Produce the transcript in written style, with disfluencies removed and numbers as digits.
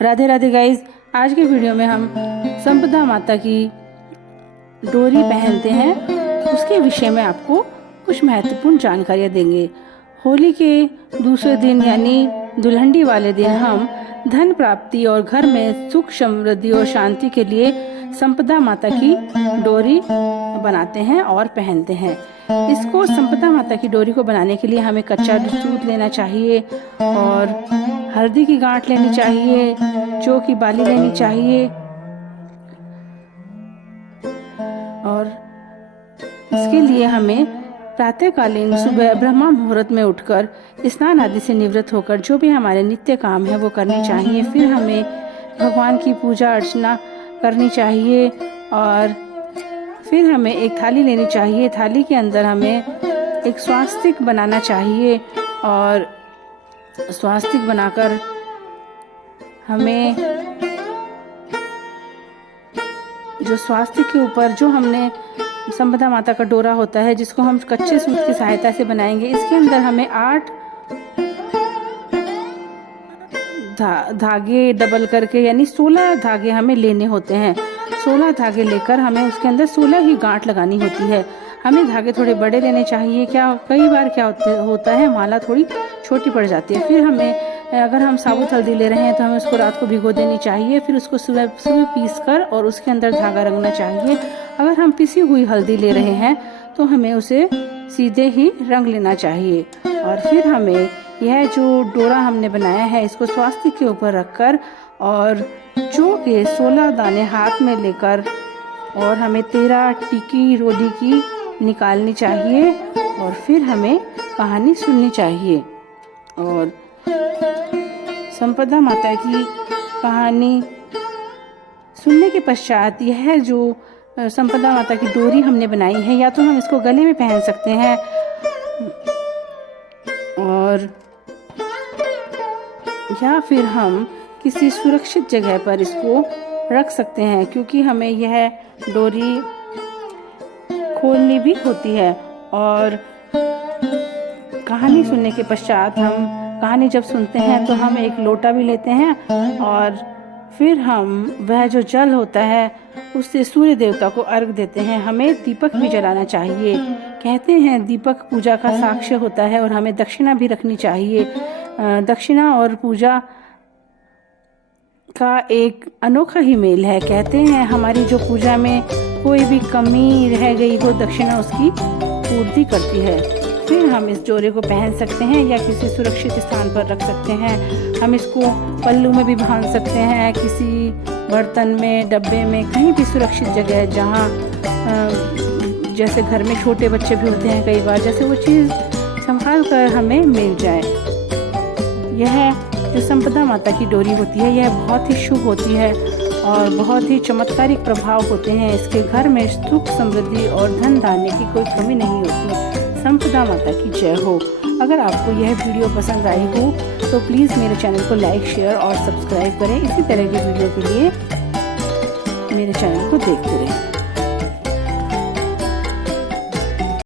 Radhe Radhe guys. आज के video में हम संपदा माता की डोरी पहनते हैं उसके विषय में आपको कुछ महत्वपूर्ण जानकारियाँ देंगे। होली के दूसरे दिन यानी दुल्हनडी वाले दिन हम धन प्राप्ति और घर में सुख समृद्धि और शांति के लिए संपदा माता की डोरी बनाते हैं और पहनते हैं। इसको संपदा माता की डोरी को बनाने के लिए हमें कच्चा दूध लेना चाहिए और हल्दी की गांठ लेनी चाहिए, जौ की बाली लेनी चाहिए और इसके लिए हमें प्रातःकालीन सुबह ब्रह्मा मुहूर्त में उठकर स्नान आदि से निवृत्त होकर जो भी हमारे नित्य काम है वो करनी चाहिए। फिर हमें भगवान की पूजा अर्चना करनी चाहिए और फिर हमें एक थाली लेनी चाहिए। थाली के अंदर हमें एक स्वास्तिक बनाना चाहिए और स्वास्तिक बनाकर हमें जो स्वास्तिक के ऊपर जो हमने संपदा माता का डोरा होता है जिसको हम कच्चे सूत की सहायता से बनाएंगे, इसके अंदर हमें 8 धागे डबल करके यानी 16 धागे हमें लेने होते हैं। 16 धागे लेकर हमें उसके अंदर 16 ही गांठ लगानी होती है। हमें धागे थोड़े बड़े लेने चाहिए। कई बार क्या होता है माला थोड़ी छोटी पड़ जाती है। फिर हमें अगर हम साबुत हल्दी ले रहे हैं तो हमें उसको रात को भिगो देनी चाहिए। फिर उसको सुबह पीस कर और उसके अंदर धागा रंगना चाहिए। अगर हम पिसी हुई हल्दी ले रहे हैं तो हमें उसे सीधे ही रंग लेना चाहिए और फिर हमें यह जो डोरा हमने बनाया है इसको स्वास्तिक के ऊपर रखकर और जौ के 16 दाने हाथ में लेकर और हमें 13 टिकी रोली की निकालनी चाहिए और फिर हमें कहानी सुननी चाहिए। और संपदा माता की कहानी सुनने के पश्चात यह जो संपदा माता की डोरी हमने बनाई है या तो हम इसको गले में पहन सकते हैं और या फिर हम किसी सुरक्षित जगह पर इसको रख सकते हैं, क्योंकि हमें यह डोरी खोलनी भी होती है। और कहानी सुनने के पश्चात हम कहानी जब सुनते हैं तो हम एक लोटा भी लेते हैं और फिर हम वह जो जल होता है उससे सूर्य देवता को अर्घ देते हैं। हमें दीपक भी जलाना चाहिए। कहते हैं दीपक पूजा का साक्ष्य होता है और हमें दक्षिणा भी रखनी चाहिए। दक्षिणा और पूजा का एक अनोखा ही मेल है। कहते हैं हमारी जो पूजा में कोई भी कमी रह गई हो दक्षिणा उसकी पूर्ति करती है। फिर हम इस डोरे को पहन सकते हैं या किसी सुरक्षित स्थान पर रख सकते हैं। हम इसको पल्लू में भी बांध सकते हैं, किसी बर्तन में, डब्बे में, कहीं भी सुरक्षित जगह जहाँ जैसे घर में छोटे बच्चे भी होते हैं कई बार, जैसे वो चीज़ संभाल कर हमें मिल जाए। यह जो संपदा माता की डोरी होती है यह बहुत ही शुभ होती है और बहुत ही चमत्कारिक प्रभाव होते हैं। इसके घर में सुख समृद्धि और धन धान्य की कोई कमी नहीं होती। संपदा माता की जय हो। अगर आपको यह वीडियो पसंद आई हो तो प्लीज़ मेरे चैनल को लाइक, शेयर और सब्सक्राइब करें। इसी तरह की वीडियो के लिए मेरे चैनल को देखते रहें।